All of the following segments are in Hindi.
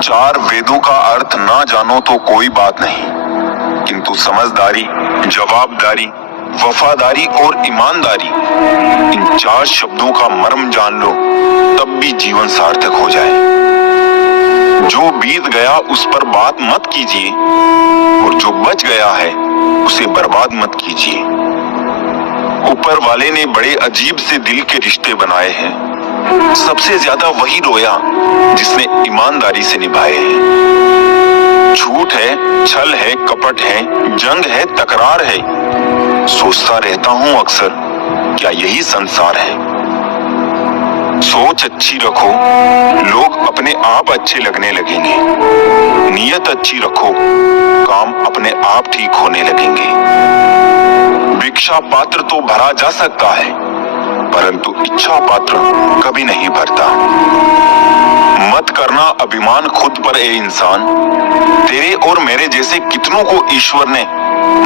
चार वेदों का अर्थ ना जानो तो कोई बात नहीं, किंतु समझदारी, जवाबदारी, वफादारी और ईमानदारी, इन चार शब्दों का मर्म जान लो, तब भी जीवन सार्थक हो जाए। जो बीत गया उस पर बात मत कीजिए, और जो बच गया है उसे बर्बाद मत कीजिए। ऊपर वाले ने बड़े अजीब से दिल के रिश्ते बनाए हैं। सबसे ज्यादा वही रोया जिसने ईमानदारी से निभाए हैं। झूठ है, छल है, कपट है, जंग है, तकरार है। सोचता रहता हूँ अक्सर, क्या यही संसार है? सोच अच्छी रखो, लोग अपने आप अच्छे लगने लगेंगे। नीयत अच्छी रखो, काम अपने आप ठीक होने लगेंगे। भिक्षा पात्र तो भरा जा सकता है, परंतु इच्छा पात्र कभी नहीं भरता। मत करना अभिमान खुद पर ए इंसान। तेरे और मेरे जैसे कितनों को ईश्वर ने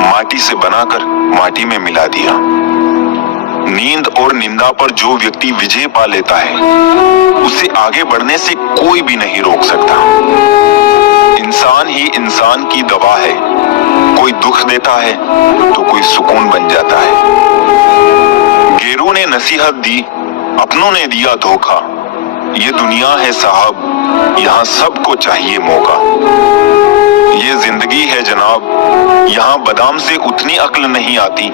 माटी से बनाकर माटी में मिला दिया। नींद और निंदा पर जो व्यक्ति विजय पा लेता है, उसे आगे बढ़ने से कोई भी नहीं रोक सकता। इंसान ही इंसान की दवा है। कोई दुख देता है तो कोई सुकून बन जाता है। गैरों ने नसीहत दी, अपनों ने दिया धोखा। ये दुनिया है साहब, यहाँ सबको चाहिए मौका। ये जिंदगी है जनाब, यहाँ बादाम से उतनी अक्ल नहीं आती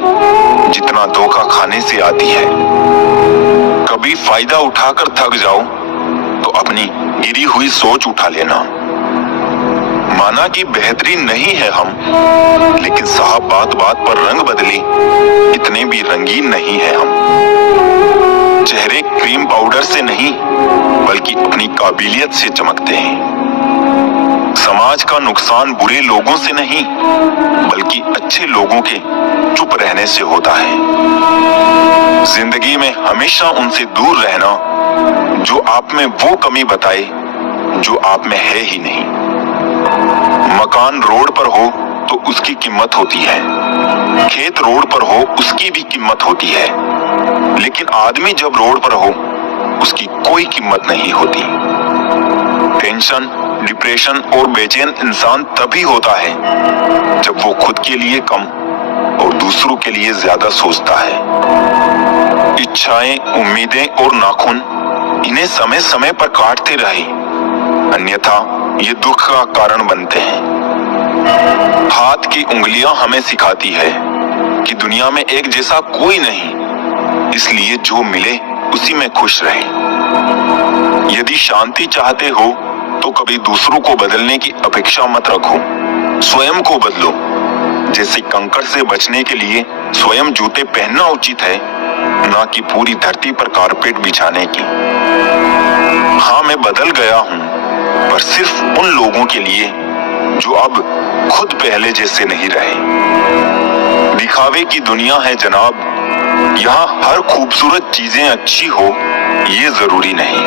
जितना धोखा खाने से आती है। कभी फायदा उठाकर थक जाओ तो अपनी गिरी हुई सोच उठा लेना। माना कि बेहतरीन नहीं है हम, लेकिन साहब बात बात पर रंग बदले इतने भी रंगीन नहीं है हम। चेहरे क्रीम पाउडर से नहीं, बल्कि अपनी काबिलियत से चमकते हैं। समाज का नुकसान बुरे लोगों से नहीं, बल्कि अच्छे लोगों के चुप रहने से होता है। जिंदगी में हमेशा उनसे दूर रहना जो आप में वो कमी बताए जो आप में है ही नहीं। मकान रोड पर हो तो उसकी कीमत होती है, खेत रोड पर हो उसकी भी कीमत होती है, लेकिन आदमी जब रोड पर हो उसकी कोई कीमत नहीं होती। टेंशन, डिप्रेशन और बेचैन इंसान तभी होता है जब वो खुद के लिए कम और दूसरों के लिए ज्यादा सोचता है। इच्छाएं, उम्मीदें और नाखून, इन्हें समय समय पर काटते रहे, अन्यथा ये दुख का कारण बनते हैं। हाथ की उंगलियां हमें सिखाती है कि दुनिया में एक जैसा कोई नहीं, इसलिए जो मिले उसी में खुश रहें। यदि शांति चाहते हो तो कभी दूसरों को बदलने की अपेक्षा मत रखो, स्वयं को बदलो। जैसे कंकड़ से बचने के लिए स्वयं जूते पहनना उचित है, ना कि पूरी धरती पर कारपेट बिछाने की। हाँ, मैं बदल गया हूँ, पर सिर्फ उन लोगों के लिए जो अब खुद पहले जैसे नहीं रहे। दिखावे की दुनिया है जनाब, यहाँ हर खूबसूरत चीजें अच्छी हो ये जरूरी नहीं।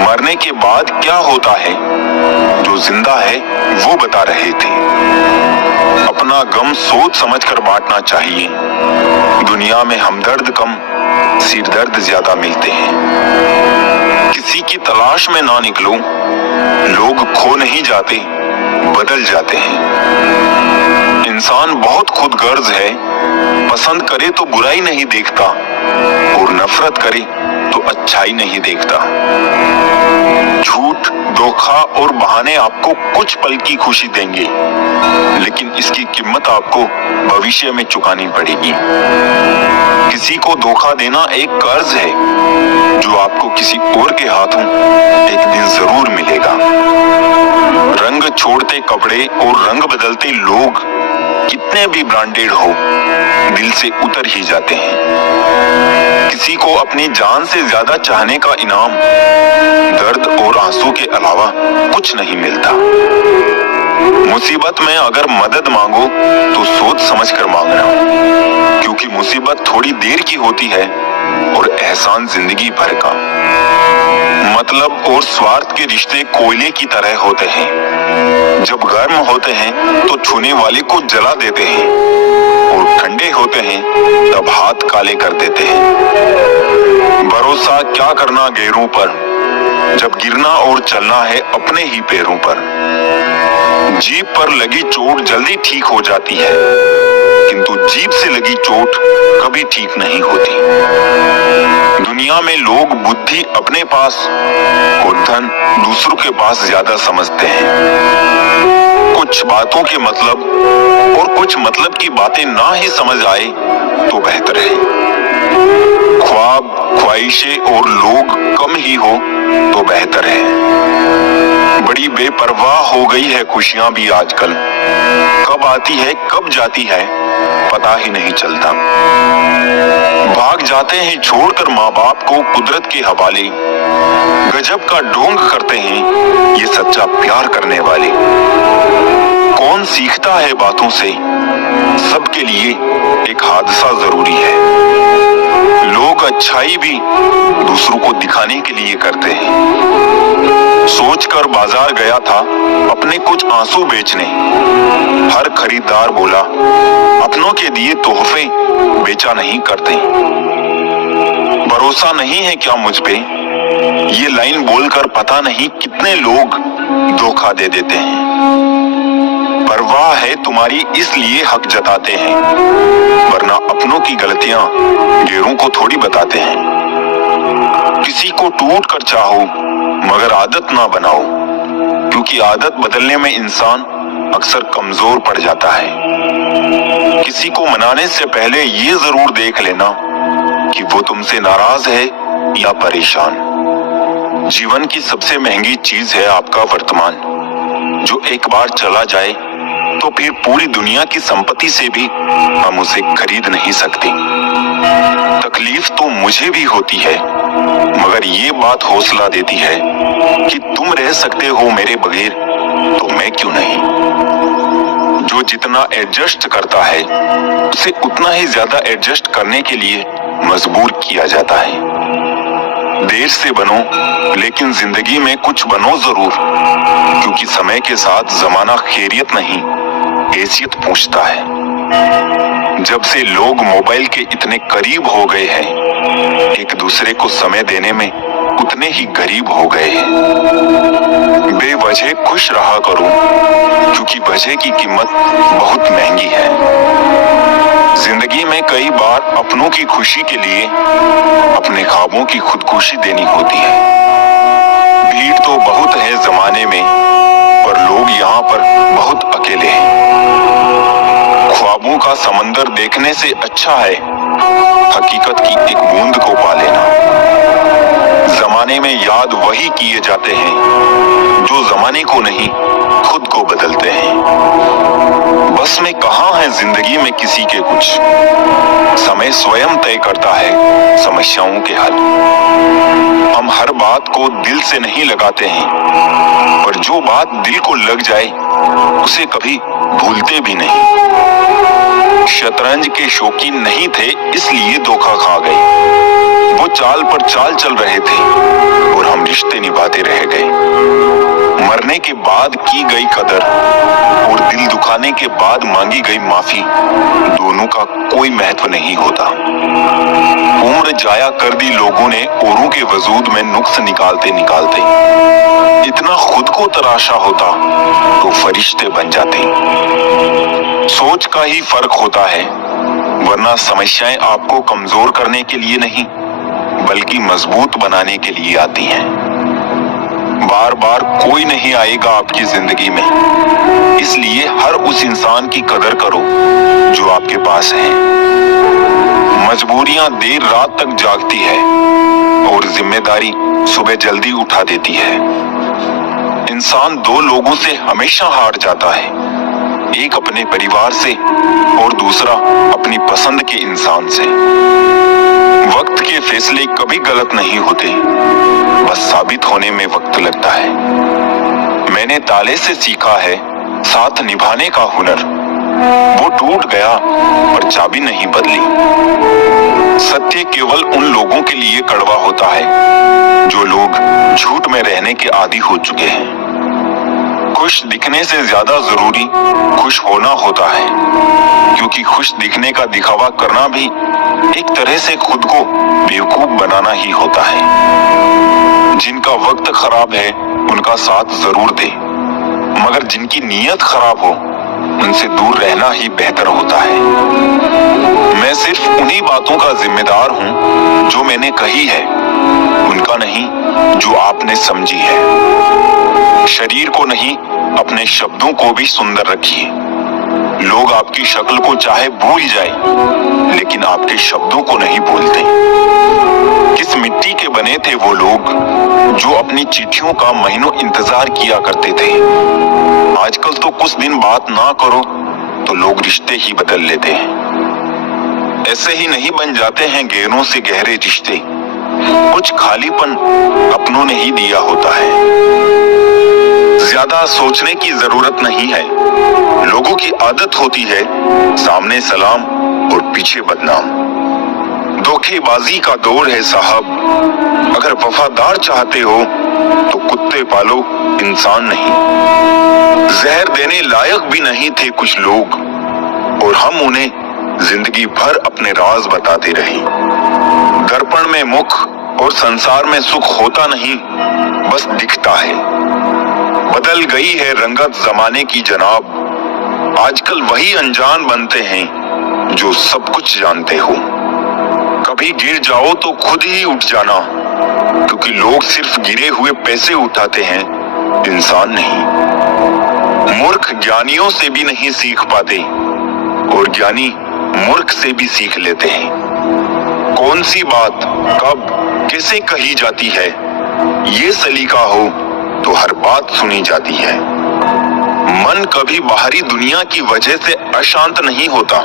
मरने के बाद क्या होता है, जो जिंदा है वो बता रहे थे। अपना गम सोच समझकर बांटना चाहिए। दुनिया में हमदर्द कम, सिरदर्द ज्यादा मिलते हैं। किसी की तलाश में ना निकलो, लोग खो नहीं जाते, बदल जाते हैं। इंसान बहुत खुदगर्ज है, पसंद करे तो बुराई नहीं देखता, और नफरत करे तो अच्छाई नहीं देखता। झूठ, धोखा और बहाने आपको कुछ पल की खुशी देंगे, लेकिन इसकी कीमत आपको भविष्य में चुकानी पड़ेगी। किसी को धोखा देना एक कर्ज है जो आपको किसी और के हाथों एक दिन जरूर मिलेगा। रंग छोड़ते कपड़े और रंग बदलते लोग कितने भी ब्रांडेड हो, दिल से उतर ही जाते हैं। किसी को अपनी जान से ज्यादा चाहने का इनाम दर्द और आंसू के अलावा कुछ नहीं मिलता। मुसीबत में अगर मदद मांगो तो सोच समझकर मांगना, क्योंकि मुसीबत थोड़ी देर की होती है और एहसान जिंदगी भर का। मतलब और स्वार्थ के रिश्ते कोयले की तरह होते हैं। जब गर्म होते हैं तो छूने वाले को जला देते हैं, और ठंडे होते हैं तब हाथ काले कर देते हैं। भरोसा क्या करना गैरों पर, जब गिरना और चलना है अपने ही पैरों पर। जीभ पर लगी चोट जल्दी ठीक हो जाती है, किंतु जीभ से लगी चोट कभी ठीक नहीं होती। दुनिया में लोग बुद्धि अपने पास और धन दूसरों के पास ज्यादा समझते हैं। कुछ बातों के मतलब और कुछ मतलब की बातें ना ही समझ आए तो बेहतर है। ख्वाब, ख्वाहिशें और लोग कम ही हो तो बेहतर है। बड़ी बेपरवाह हो गई है खुशियां भी आजकल, कब आती है कब जाती है पता ही नहीं चलता। भाग जाते हैं छोड़कर माँ बाप को कुदरत के हवाले, गजब का ढोंग करते हैं ये सच्चा प्यार करने वाले। कौन सीखता है बातों से, सबके लिए एक हादसा जरूरी है। लोग अच्छाई भी दूसरों को दिखाने के लिए करते हैं। सोचकर बाजार गया था अपने कुछ आंसू बेचने, हर खरीदार बोला अपनों के दिए तोहफे बेचा नहीं करते। भरोसा नहीं है क्या मुझ पे, ये लाइन बोलकर पता नहीं कितने लोग धोखा दे देते हैं। परवाह है तुम्हारी इसलिए हक जताते हैं, वरना अपनों की गलतियां गैरों को थोड़ी बताते हैं। किसी को टूट कर चाहो मगर आदत ना बनाओ, क्योंकि आदत बदलने में इंसान अक्सर कमजोर पड़ जाता है। किसी को मनाने से पहले ये जरूर देख लेना कि वो तुमसे नाराज है या परेशान। जीवन की सबसे महंगी चीज है आपका वर्तमान, जो एक बार चला जाए तो फिर पूरी दुनिया की संपत्ति से भी हम उसे खरीद नहीं सकते। तकलीफ तो मुझे भी होती है, मगर ये बात हौसला देती है कि तुम रह सकते हो मेरे बगैर, तो मैं क्यों नहीं। जो जितना एडजस्ट करता है उसे उतना ही ज्यादा एडजस्ट करने के लिए मजबूर किया जाता है। देर से बनो लेकिन जिंदगी में कुछ बनो जरूर, क्योंकि समय के साथ जमाना खैरियत नहीं हैसियत पूछता है। जब से लोग मोबाइल के इतने करीब हो गए हैं, एक दूसरे को समय देने में उतने ही गरीब हो गए हैं। बेवजह खुश रहा करो, क्योंकि वजह की कीमत बहुत महंगी है। जिंदगी में कई बार अपनों की खुशी के लिए अपने ख्वाबों की खुदकुशी देनी होती है। भीड़ तो बहुत है जमाने में, पर लोग यहाँ पर बहुत अकेले हैं। ख्वाबों का समंदर देखने से अच्छा है हकीकत की एक बूंद को पा लेना। जमाने में याद वही किए जाते हैं जो जमाने को नहीं खुद को बदलते हैं। बस में कहाँ है जिंदगी में किसी के कुछ, समय स्वयं तय करता है समस्याओं के हल। हम हर बात को दिल से नहीं लगाते हैं, पर जो बात दिल को लग जाए उसे कभी भूलते भी नहीं। शतरंज के शौकीन नहीं थे इसलिए धोखा खा गए। वो चाल पर चाल चल रहे थे और हम रिश्ते निभाते रह गए। मरने के बाद की गई कदर और दिल दुखाने के बाद मांगी गई माफी, दोनों का कोई महत्व नहीं होता। उम्र जाया कर दी लोगों ने औरों के वजूद में नुक्स निकालते निकालते। इतना खुद को तराशा होता तो फरिश्ते बन जाते। सोच का ही फर्क होता है, वरना समस्याएं आपको कमजोर करने के लिए नहीं बल्कि मजबूत बनाने के लिए आती हैं। बार बार कोई नहीं आएगा आपकी जिंदगी में, इसलिए हर उस इंसान की कदर करो जो आपके पास है। मजबूरियां देर रात तक जागती है और जिम्मेदारी सुबह जल्दी उठा देती है। इंसान दो लोगों से हमेशा हार जाता है, एक अपने परिवार से और दूसरा अपनी पसंद के इंसान से। वक्त के फैसले कभी गलत नहीं होते, बस साबित होने में वक्त लगता है। मैंने ताले से सीखा है साथ निभाने का हुनर, वो टूट गया पर चाबी नहीं बदली। सत्य केवल उन लोगों के लिए कड़वा होता है जो लोग झूठ में रहने के आदी हो चुके हैं। खुश दिखने से ज्यादा जरूरी खुश होना होता है, क्योंकि खुश दिखने का दिखावा करना भी एक तरह से खुद को बेवकूफ बनाना ही होता है। जिनका वक्त खराब है उनका साथ जरूर दे, मगर जिनकी नीयत खराब हो उनसे दूर रहना ही बेहतर होता है। मैं सिर्फ उन्हीं बातों का जिम्मेदार हूं जो मैंने कही है, उनका नहीं जो आपने समझी है। शरीर को नहीं, अपने शब्दों को भी सुंदर रखिए। लोग आपकी शक्ल को चाहे भूल जाए, लेकिन आपके शब्दों को नहीं भूलते। किस मिट्टी के बने थे वो लोग जो अपनी चिट्ठियों का महीनों इंतजार किया करते थे। आजकल तो कुछ दिन बात ना करो तो लोग रिश्ते ही बदल लेते हैं। ऐसे ही नहीं बन जाते हैं गहरों से गहरे रिश्ते, कुछ खालीपन अपनों ने ही दिया होता है। ज्यादा सोचने की जरूरत नहीं है। लोगों की आदत होती है सामने सलाम और पीछे बदनाम। धोखेबाजी का दौर है साहब। अगर वफादार चाहते हो तो कुत्ते पालो, इंसान नहीं। जहर देने लायक भी नहीं थे कुछ लोग, और हम उन्हें जिंदगी भर अपने राज बताते रहे। दर्पण में मुख और संसार में सुख होता नहीं, बस दिखता है। बदल गई है रंगत जमाने की जनाब। आजकल वही अनजान बनते हैं जो सब कुछ जानते हो। कभी गिर जाओ तो खुद ही उठ जाना, क्योंकि लोग सिर्फ गिरे हुए पैसे उठाते हैं, इंसान नहीं। मूर्ख ज्ञानियों से भी नहीं सीख पाते, और ज्ञानी मूर्ख से भी सीख लेते हैं। कौन सी बात कब कैसे कही जाती है, ये सलीका हो तो हर बात सुनी जाती है। मन कभी बाहरी दुनिया की वजह से अशांत नहीं होता,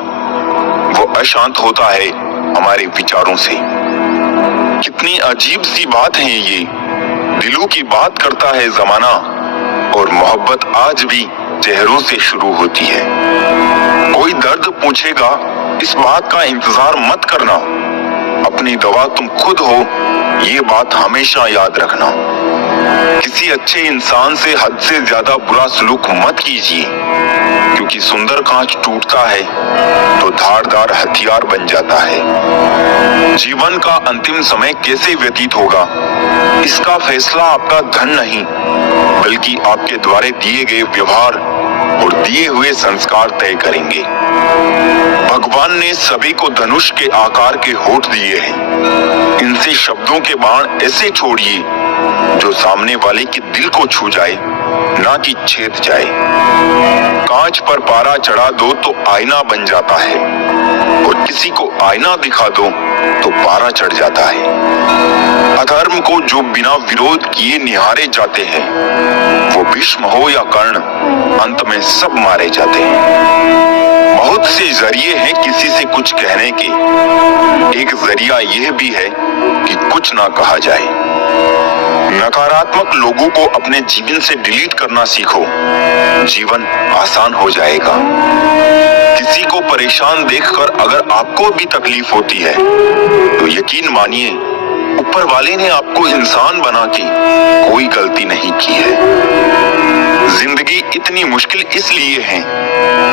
वो अशांत होता है हमारे विचारों से। कितनी अजीब सी बात है ये, दिलों की बात करता है जमाना, और मोहब्बत आज भी चेहरों से शुरू होती है। कोई दर्द पूछेगा, इस बात का इंतजार मत करना, अपनी दवा तुम खुद हो, ये बात हमेशा याद रखना। किसी अच्छे इंसान से हद से ज्यादा बुरा सलूक मत कीजिए, क्योंकि सुंदर कांच टूटता है तो धारदार हथियार बन जाता है। जीवन का अंतिम समय कैसे व्यतीत होगा, इसका फैसला आपका धन नहीं, बल्कि आपके द्वारा दिए गए व्यवहार और दिए हुए संस्कार तय करेंगे। भगवान ने सभी को धनुष के आकार के होठ दिए हैं। इनसे शब्दों के बाण ऐसे छोड़िए जो सामने वाले के दिल को छू जाए, ना कि छेद जाए। कांच पर पारा चढ़ा दो तो आईना बन जाता है, और किसी को आईना दिखा दो तो पारा चढ़ जाता है। अधर्म को जो बिना विरोध किए निहारे जाते हैं, वो भीष्म हो या कर्ण, अंत में सब मारे जाते हैं। बहुत से जरिए हैं किसी से कुछ कहने के, एक जरिया यह भी है कि कुछ ना कहा जाए। नकारात्मक लोगों को अपने जीवन से डिलीट करना सीखो, जीवन आसान हो जाएगा। किसी को परेशान देखकर अगर आपको भी तकलीफ होती है तो यकीन मानिए ऊपर वाले ने आपको इंसान बना के कोई गलती नहीं की है। जिंदगी इतनी मुश्किल इसलिए है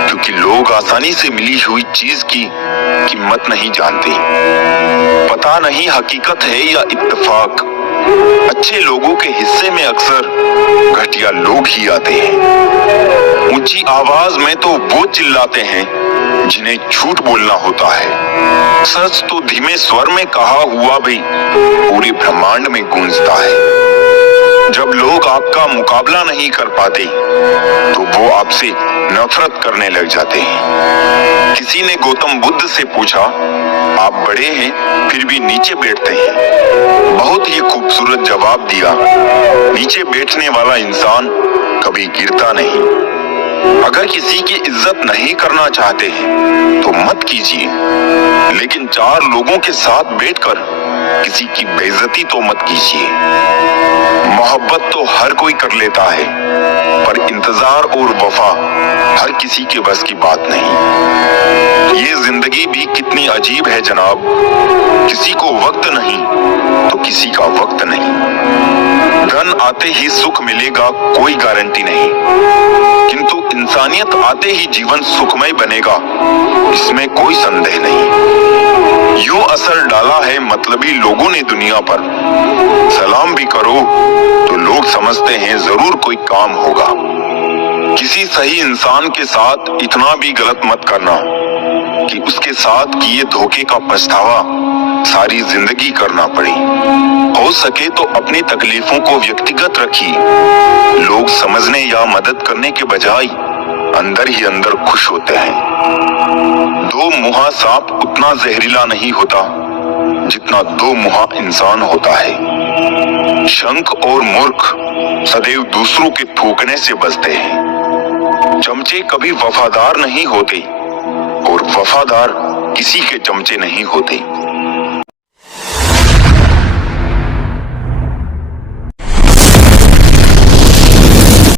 क्योंकि लोग आसानी से मिली हुई चीज की कीमत नहीं जानते। पता नहीं हकीकत है या इत्तेफाक, अच्छे लोगों के हिस्से में अक्सर घटिया लोग ही आते हैं। ऊंची आवाज में तो वो चिल्लाते हैं जिन्हें झूठ बोलना होता है। सच तो धीमे स्वर में कहा हुआ भी पूरे ब्रह्मांड में गूंजता है। जब लोग आपका मुकाबला नहीं कर पाते तो वो आपसे नफरत करने लग जाते हैं। किसी ने गौतम बुद्ध से पूछा, आप बड़े हैं फिर भी नीचे बैठते हैं। बहुत ही खूबसूरत जवाब दिया, नीचे बैठने वाला इंसान कभी गिरता नहीं। अगर किसी की इज्जत नहीं करना चाहते हैं तो मत कीजिए, लेकिन चार लोगों के साथ बैठकर किसी की बेइज्जती तो मत कीजिए। मोहब्बत तो हर कोई कर लेता है, पर इंतजार और वफा हर किसी के बस की बात नहीं। ये जिंदगी भी कितनी अजीब है जनाब, किसी को वक्त नहीं तो किसी का वक्त नहीं। धन आते ही सुख मिलेगा कोई गारंटी नहीं, किंतु इंसानियत आते ही जीवन सुखमय बनेगा इसमें कोई संदेह नहीं। यूं असर डाला है मतलबी लोगों ने दुनिया पर, सलाम भी करो तो लोग समझते हैं जरूर कोई काम होगा। किसी सही इंसान के साथ इतना भी गलत मत करना कि उसके साथ किए धोखे का पछतावा सारी जिंदगी करना पड़े। हो सके तो अपनी तकलीफों को व्यक्तिगत रखिए, लोग समझने या मदद करने के बजाय अंदर ही अंदर खुश होते हैं। दो मुहा सांप उतना जहरीला नहीं होता जितना दो मुहा इंसान होता है। शंख और मूर्ख सदैव दूसरों के थूकने से बचते हैं। चमचे कभी वफादार नहीं होते और वफादार किसी के चमचे नहीं होते।